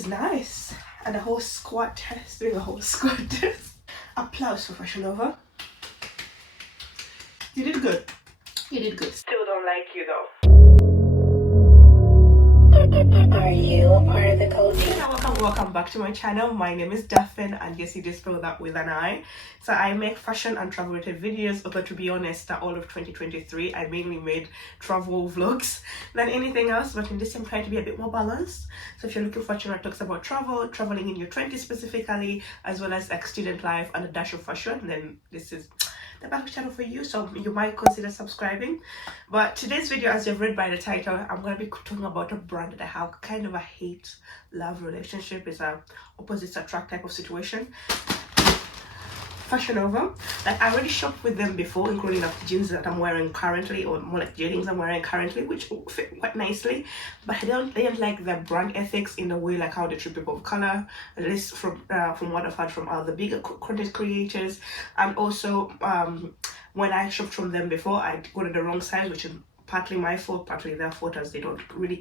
is nice. And the whole squat test, doing a whole squat test. Applause for Fashion Nova. You did good. You did good. Still don't like you though. Are you a part of the culture? Welcome back to my channel. My name is Daphine, and yes, you did spell that with an I. So I make fashion and travel related videos, although to be honest, all of 2023 I mainly made travel vlogs than anything else, but in this I'm trying to be a bit more balanced. So if you're looking for a channel that talks about traveling in your 20s specifically, as well as like student life and a dash of fashion, then this is the perfect channel for you, so you might consider subscribing. But today's video, as you've read by the title, I'm going to be talking about a brand that I have kind of a hate-love relationship. It's a opposites attract type of situation. Fashion Nova. Like, I already shopped with them before, including like jeans that I'm wearing currently, or more like jeggings I'm wearing currently, which fit quite nicely. But they don't like their brand ethics in the way like how they treat people of color, at least from what I've heard from other bigger content creators. And also when I shopped from them before, I got the wrong size, which is partly my fault, partly their fault, as they don't really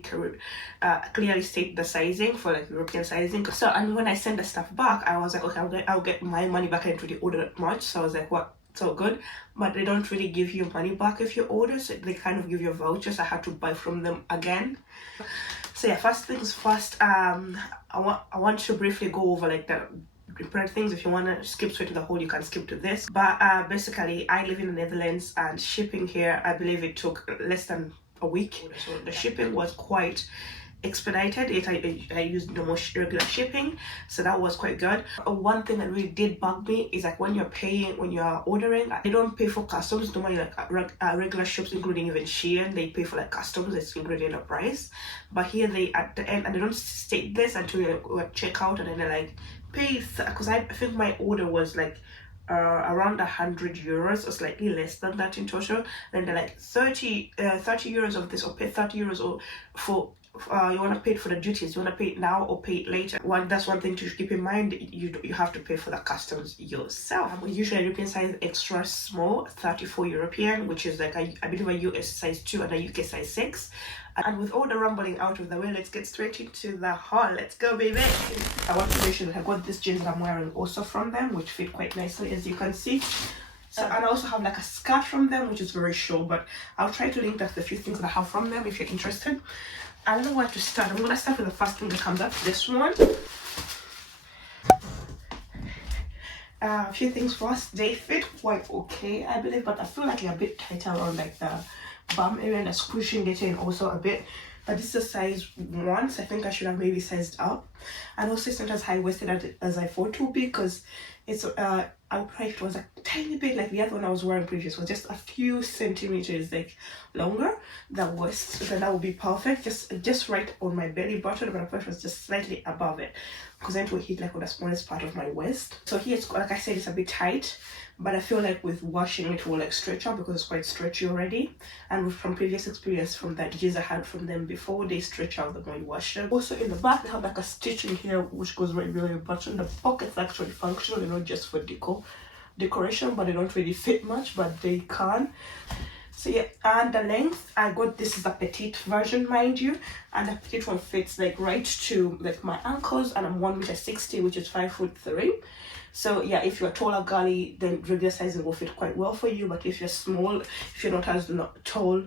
clearly state the sizing for like European sizing. So, and when I sent the stuff back, I was like, okay, I'll get my money back. I didn't really order that much, so I was like, what? So good. But they don't really give you money back if you order, so they kind of give you a voucher, so I had to buy from them again. So yeah, first things first, I want to briefly go over like the different things. If you want to skip straight to the whole, you can skip to this. But basically, I live in the Netherlands, and shipping here, I believe it took less than a week. So the shipping was quite expedited. I used the most regular shipping, so that was quite good. One thing that really did bug me is like when you're ordering, they don't pay for customs. Normally like regular shops, including even Shein, they pay for like customs. It's included in the price. But here they at the end, and they don't state this until you check out, and then they're like, pay, because I think my order was like around 100 euros or slightly less than that in total. Then they're like 30 euros of this, or pay 30 euros or for you want to pay it for the duties, you want to pay it now or pay it later. That's one thing to keep in mind. You have to pay for the customs yourself. Usually European size extra small, 34 European, which is like I believe a US size 2 and a UK size 6. And with all the rambling out of the way, let's get straight into the haul. Let's go, baby. I want to make sure that I got this jeans I'm wearing also from them, which fit quite nicely, as you can see. So, and I also have like a skirt from them, which is very short, but I'll try to link that to a few things that I have from them if you're interested. I don't know where to start. I'm gonna start with the first thing that comes up. This one. A few things first. They fit quite okay, I believe, but I feel like they're a bit tighter around like the bum area, and they're squishing it in also a bit. But this is a size 1, so I think I should have maybe sized up. And also it's not as high-waisted as I thought it would be, because it's I would it was a tiny bit like the other one I was wearing previous, was just a few centimeters like longer than waist, so that would be perfect, just right on my belly button, but it was just slightly above it, because then it will hit like on the smallest part of my waist. So here it's, like I said, it's a bit tight, but I feel like with washing it will like stretch out because it's quite stretchy already. And from previous experience from that jeans I had from them before, they stretch out the more you wash them. Also in the back they have like a stitching here which goes right below your button. The pockets actually functional, they're not just for decoration, but they don't really fit much, but they can. So yeah, and the length I got, this is a petite version, mind you, and the petite one fits like right to like my ankles, and I'm 1.60 m, which is 5'3". So yeah, if you're a taller girly, then regular sizing will fit quite well for you. But if you're small, if you're not as tall,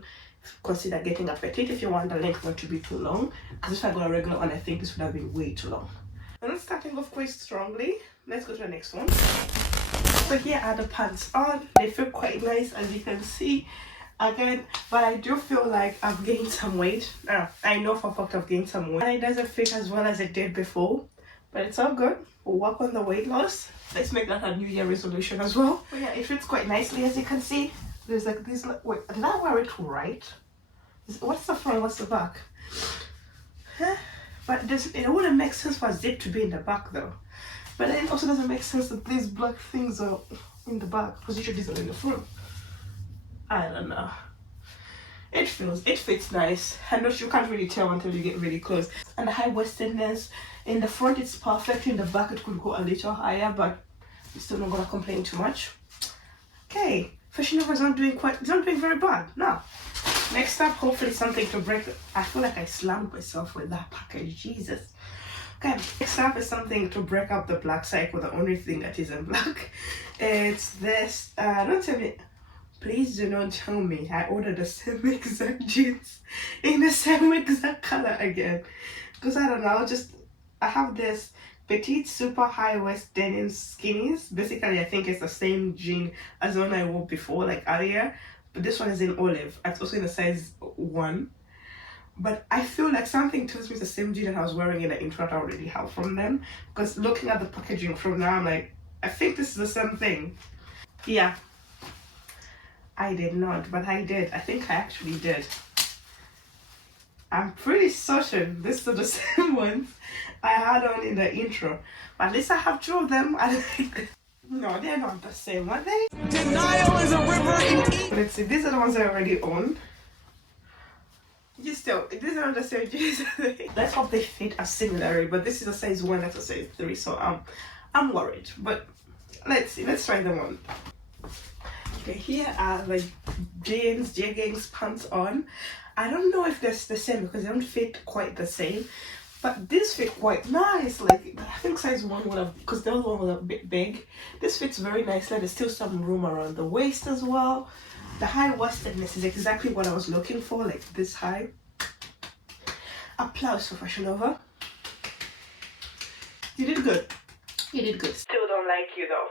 consider getting a petite if you want the length not to be too long. Because if I got a regular one, I think this would have been way too long. I'm not starting off quite strongly. Let's go to the next one. So here are the pants on. They feel quite nice, as you can see. Again, but I do feel like I've gained some weight. I know for a fact I've gained some weight, and it doesn't fit as well as it did before, but it's all good. We'll work on the weight loss. Let's make that a New Year resolution as well. But yeah, it fits quite nicely, as you can see. There's like this. Wait, did I wear it right? What's the front? What's the back? Huh? But it wouldn't make sense for a zip to be in the back though. But then it also doesn't make sense that these black things are in the back, because usually these are in the front. I don't know. It fits nice. I know you can't really tell until you get really close. And the high-waistedness in the front, it's perfect. In the back, it could go a little higher, but I'm still not gonna complain too much. Okay, Fashion Nova is not doing very bad. Now, next up, hopefully something to break. I feel like I slammed myself with that package. Jesus. Okay, next up is something to break up the black cycle, the only thing that isn't black. It's this, don't tell me, please do not tell me I ordered the same exact jeans in the same exact color again. Because I don't know, I have this petite super high waist denim skinnies. Basically, I think it's the same jean as the one I wore before, like earlier. But this one is in olive. It's also in a size 1. But I feel like something tells me it's the same jean that I was wearing in the intro that I already have from them. Because looking at the packaging from now, I'm like, I think this is the same thing. Yeah. I did not, but I did. I think I actually did. I'm pretty certain these are the same ones I had on in the intro. But at least I have 2 of them. No, they're not the same, are they? Denial is a river in Let's see, these are the ones I already own. These are not the same jeans. Let's hope they fit as similarly, but this is a size 1, that's a size 3, so I'm worried. But let's see, let's try them on. Okay, here are the jeans, jeggings, pants on. I don't know if they're the same because they don't fit quite the same, but this fit quite nice. Like, I think size 1 would have, because the other one was a bit big. This fits very nicely. There's still some room around the waist as well. The high wastedness is exactly what I was looking for, like this high. Applause for Fashion Nova. You did good. You did good. Still don't like you though.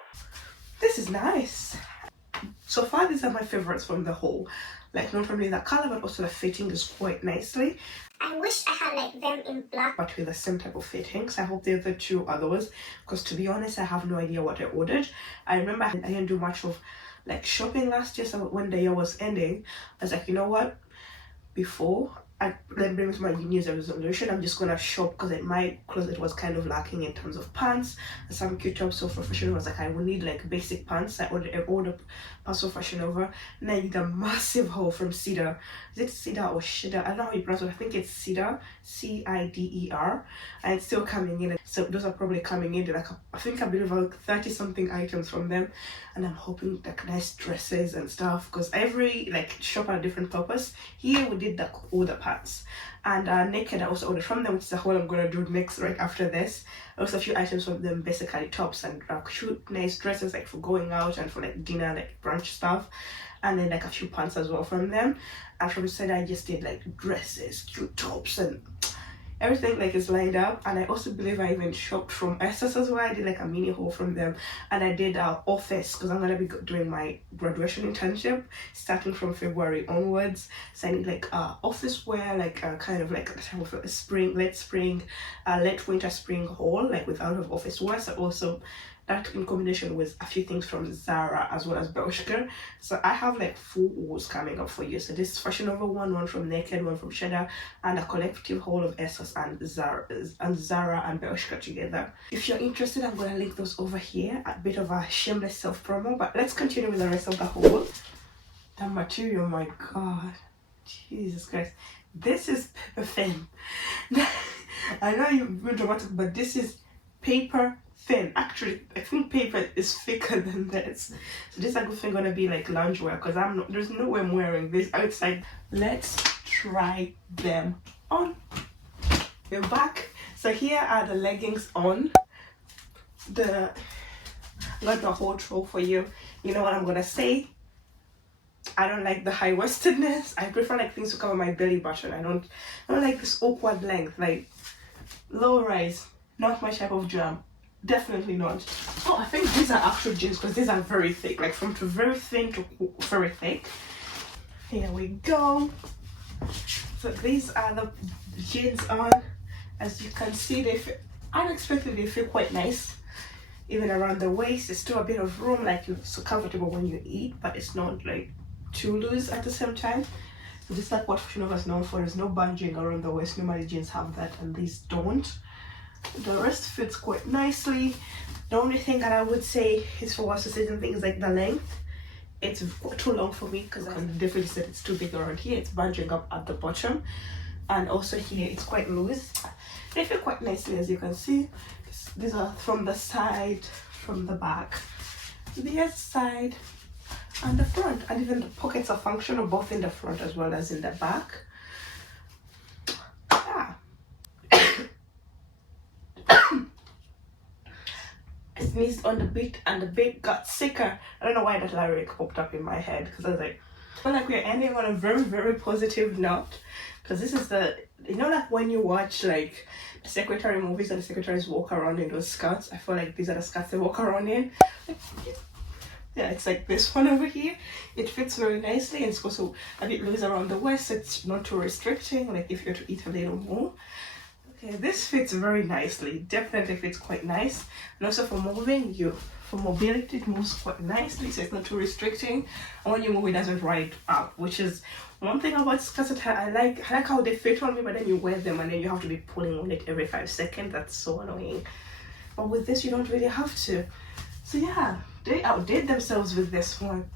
This is nice. So far, these are my favorites from the whole. Like, not only the color, but also the fitting is quite nicely. I wish I had like them in black. But with the same type of fittings. I hope the other 2 are those. Because to be honest, I have no idea what I ordered. I remember I didn't do much of like shopping last year. So when the year was ending, I was like, you know what? Before I then bring my New Year's resolution, I'm just gonna shop because my closet was kind of lacking in terms of pants and some cute tops. So for Fashion Nova, I was like, I will need like basic pants. I ordered pants for Fashion Nova, and I need a massive haul from Cedar. Is it Cedar or Shida? I don't know how you pronounce it. I think it's Cedar, C-I-D-E-R, and it's still coming in. So those are probably coming in. Like, I believe like 30 something items from them, and I'm hoping like nice dresses and stuff. Because every like shop had a different purpose. Here we did all the pants. And Naked I also ordered from them, which is a haul I'm gonna do next right after this. Also a few items from them, basically tops and cute nice dresses like for going out and for like dinner, like brunch stuff. And then like a few pants as well from them. And from Said I just did like dresses, cute tops, and everything like is lined up. And I also believe I even shopped from Essos as well. I did like a mini haul from them, and I did office because I'm gonna be doing my graduation internship starting from February onwards. So I need like office wear, like kind of like a time of spring, late winter spring haul, like with out of office wear. So also that in combination with a few things from Zara as well as Bershka. So I have like 4 hauls coming up for you. So this is Fashion Nova one from Naked, one from Cheddar, and a collective haul of Essos and Zara and Bershka together. If you're interested, I'm gonna link those over here. A bit of a shameless self promo, but let's continue with the rest of the haul. The material, my god, Jesus Christ, this is paper thin. I know you've been dramatic, but this is paper thin. Actually, I think paper is thicker than this. So this is a good thing gonna be like loungewear, because there's no way I'm wearing this outside. Let's try them on. We're back. So here are the leggings on. I got the whole troll for you. You know what I'm gonna say? I don't like the high wastedness. I prefer like things to cover my belly button. I don't like this awkward length, like low rise. Not my type of jam. Definitely not. Oh, I think these are actual jeans because these are very thick, like from very thin to very thick. Here we go. So these are the jeans on. As you can see, they fit unexpectedly, they feel quite nice. Even around the waist, there's still a bit of room, like you're so comfortable when you eat, but it's not like too loose at the same time. So this is like what Fashion Nova is known for. There's no bunging around the waist. Normally jeans have that, and these don't. The rest fits quite nicely. The only thing that I would say is for us to say things like the length. It's too long for me because I definitely said it's too big around here. It's bunging up at the bottom, and also here it's quite loose. They fit quite nicely, as you can see. These are from the side, from the back, the side, and the front, and even the pockets are functional both in the front as well as in the back. Yeah. sneezed on the beat and the beat got sicker. I don't know why that lyric popped up in my head, because I was like, I feel like we're ending on a very, very positive note, because this is the, you know, like when you watch like the secretary movies and the secretaries walk around in those skirts. I feel like these are the skirts they walk around in. Yeah, it's like this one over here. It fits very nicely, and it's also a bit loose around the waist. It's not too restricting, like if you're to eat a little more. Okay, this fits very nicely. Definitely fits quite nice. And also for moving, for mobility, it moves quite nicely, so it's not too restricting. And when you move, it doesn't ride up, which is one thing about skirts that I like how they fit on me, but then you wear them and then you have to be pulling on it every 5 seconds. That's so annoying. But with this, you don't really have to. So yeah, they outdid themselves with this one.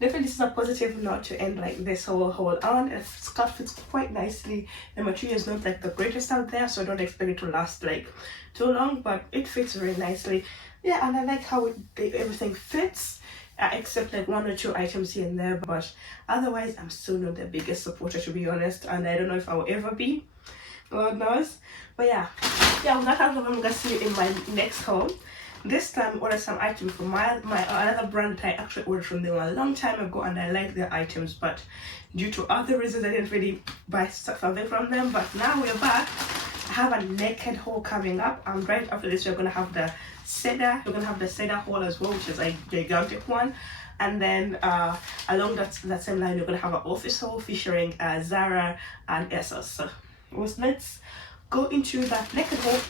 Definitely this is a positive note to end like this whole on. The skirt fits quite nicely. The material is not like the greatest out there, so I don't expect it to last like too long, but it fits very nicely. Yeah, and I like how everything fits, except like 1 or 2 items here and there, but otherwise I'm still not the biggest supporter, to be honest, and I don't know if I will ever be. Lord knows. But yeah, with that I'm gonna see you in my next haul. This time I ordered some items from my another brand that I actually ordered from them a long time ago, and I like their items, but due to other reasons I didn't really buy something from them. But now we're back. I have a naked haul coming up, and right after this we're gonna have the cedar. We're gonna have the cedar haul as well, which is a gigantic one. And then along that same line, we're gonna have an office haul featuring Zara and ASOS. So let's go into that naked haul.